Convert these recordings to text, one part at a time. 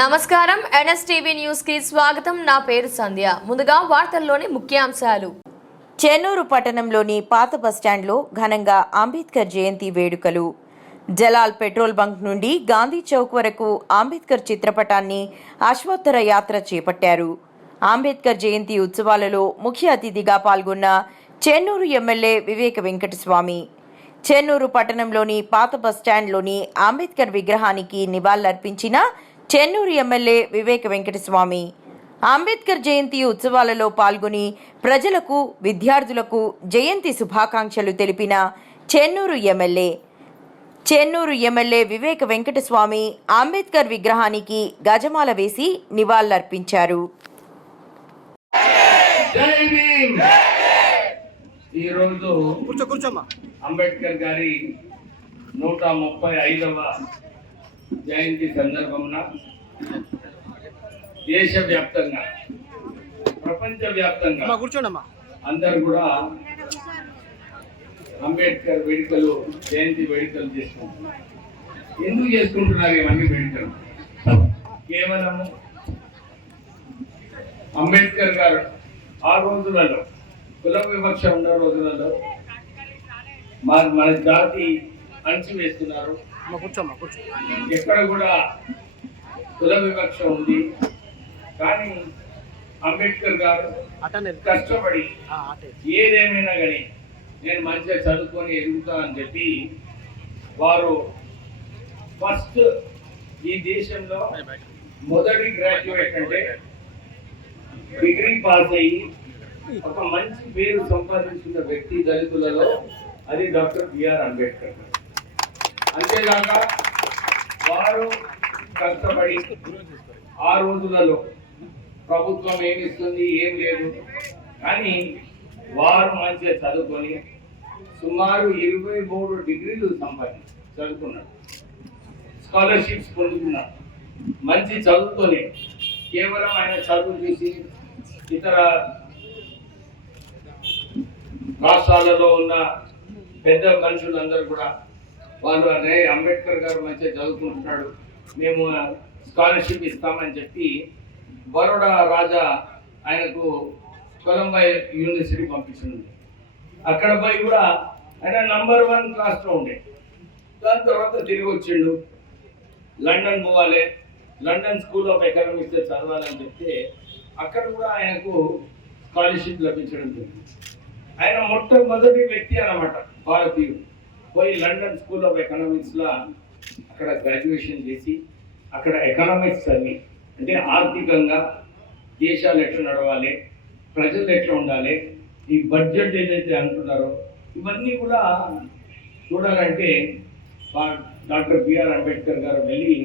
నమస్కారం. ఎన్ఎస్టీవీ న్యూస్కి స్వాగతం. నా పేరు సంధ్య. ముందుగా వార్తల్లోని ముఖ్యాంశాలు. చెన్నూరు పట్టణంలోని పాత బస్టాండ్లో ఘనంగా అంబేద్కర్ జయంతి వేడుకలు. జలాల్ పెట్రోల్ బంక్ నుండి గాంధీ చౌక్ వరకు అంబేద్కర్ చిత్రపటాన్ని అశ్వోత్తర యాత్ర చేపట్టారు. అంబేద్కర్ జయంతి ఉత్సవాలలో ముఖ్య అతిథిగా పాల్గొన్న చెన్నూరు ఎమ్మెల్యే వివేక వెంకటస్వామి. చెన్నూరు పట్టణంలోని పాత బస్టాండ్లోని అంబేద్కర్ విగ్రహానికి నివాళులర్పించిన చెన్నూరు ఎమ్మెల్యే వివేక వెంకటస్వామి. అంబేద్కర్ జయంతి ఉత్సవాలలో పాల్గొని ప్రజలకు విద్యార్థులకు జయంతి శుభాకాంక్షలు తెలిపిన చెన్నూరు ఎమ్మెల్యే. చెన్నూరు ఎమ్మెల్యే వివేక వెంకటస్వామి అంబేద్కర్ విగ్రహానికి గజమాల వేసి నివాళులర్పించారు. జై భీమ్! ఈరోజు కూర్చో కూర్చోమ్మా. అంబేద్కర్ గారి నూట ముప్పై ఐదవ జయంతి సందర్భమున దేశవ్యాప్తంగా ప్రపంచ వ్యాప్తంగా కూర్చోండమ్మా అందరు కూడా అంబేద్కర్ వేడుకలు జయంతి వేడుకలు చేసుకుంటున్నారు ఎందుకు చేసుకుంటున్నారు ఇవన్నీ వేడుకలు? కేవలం అంబేద్కర్ గారు ఆ రోజులలో కుల వివక్ష ఉన్న రోజులలో మన మన జాతి అణచివేస్తున్నారు. అమ్మా కూర్చోమ్మా కూర్చో. ఎక్కడ కూడా కుల వివక్ష ఉంది. కానీ అంబేద్కర్ గారు కష్టపడి ఏదేమైనా కానీ నేను మంచిగా చదువుకొని ఎదుగుతానని చెప్పి వారు ఫస్ట్ ఈ దేశంలో మొదటి గ్రాడ్యుయేట్ అంటే డిగ్రీ పాస్ అయ్యి ఒక మంచి పేరు సంపాదించిన వ్యక్తి దళితులలో అది డాక్టర్ బిఆర్ అంబేద్కర్. గారు. అంతేగాక వారు కష్టపడి ఆ రోజులలో ప్రభుత్వం ఏమిస్తుంది ఏం లేదు. కానీ వారు మంచిగా చదువుకొని సుమారు ఇరవై మూడు డిగ్రీలు సంపాదించి చదువుకున్నాడు స్కాలర్షిప్స్ పొందుకున్నాడు మంచి చదువుతోనే కేవలం ఆయన చదువు చూసి ఇతర రాష్ట్రాలలో ఉన్న పెద్ద మనుషులందరూ కూడా వాళ్ళు అదే అంబేద్కర్ గారు మంచిగా చదువుకుంటున్నాడు మేము స్కాలర్షిప్ ఇస్తామని చెప్పి బరోడా రాజా ఆయనకు కొలంబా యూనివర్సిటీ పంపించింది. అక్కడ పోయి కూడా ఆయన నంబర్ వన్ క్లాస్లో ఉండే. దాని తర్వాత తిరిగి వచ్చిండు. లండన్ పోవాలి లండన్ స్కూల్ ఆఫ్ ఎకనామిక్స్ చదవాలని చెప్తే అక్కడ కూడా ఆయనకు స్కాలర్షిప్ లభించడం జరిగింది. ఆయన మొట్టమొదటి వ్యక్తి అన్నమాట భారతీయుడు. పోయి లండన్ స్కూల్ ఆఫ్ ఎకనామిక్స్లో అక్కడ గ్రాడ్యుయేషన్ చేసి అక్కడ ఎకనామిక్స్ చదివి అంటే ఆర్థికంగా దేశాలు ఎట్లా నడవాలి ప్రజలు ఎట్లా ఉండాలి ఈ బడ్జెట్ ఏదైతే అంటున్నారో ఇవన్నీ కూడా చూడాలంటే డాక్టర్ బిఆర్ అంబేద్కర్ గారు వెళ్ళి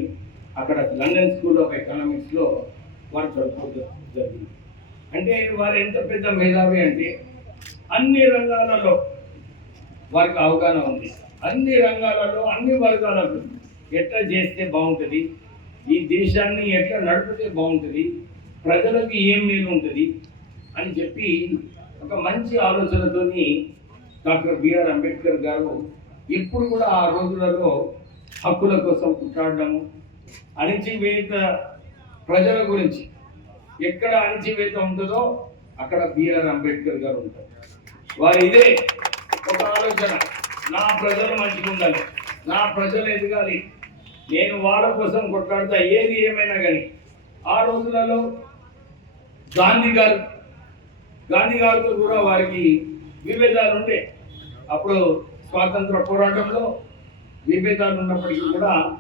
అక్కడ లండన్ స్కూల్ ఆఫ్ ఎకనామిక్స్లో వారు చదువుకోవడం జరిగింది. అంటే వారు ఎంత పెద్ద మేధావి అంటే అన్ని రంగాలలో వారికి అవగాహన ఉంది. అన్ని రంగాలలో అన్ని వర్గాలలో ఎట్లా చేస్తే బాగుంటుంది? ఈ దేశాన్ని ఎట్లా నడిపితే బాగుంటుంది? ప్రజలకు ఏం మేలు ఉంటుంది? అని చెప్పి ఒక మంచి ఆలోచనతోని డాక్టర్ బిఆర్ అంబేద్కర్ గారు ఎప్పుడు కూడా ఆ రోజులలో హక్కుల కోసం కొట్లాడము అణిచివేత ప్రజల గురించి ఎక్కడ అణిచివేత ఉంటుందో అక్కడ బిఆర్ అంబేద్కర్ గారు ఉంటారు. వారు ఇదే ఒక ఆలోచన. నా ప్రజలు మంచిగా ఉండాలి. నా ప్రజలు ఎదగాలి. నేను వాళ్ళ కోసం కొట్లాడతా. ఏది ఏమైనా కానీ. ఆ రోజులలో గాంధీ గారు గాంధీ గారితో కూడా వారికి విభేదాలు ఉండే. అప్పుడు స్వాతంత్ర పోరాటంలో విభేదాలు ఉన్నప్పటికీ కూడా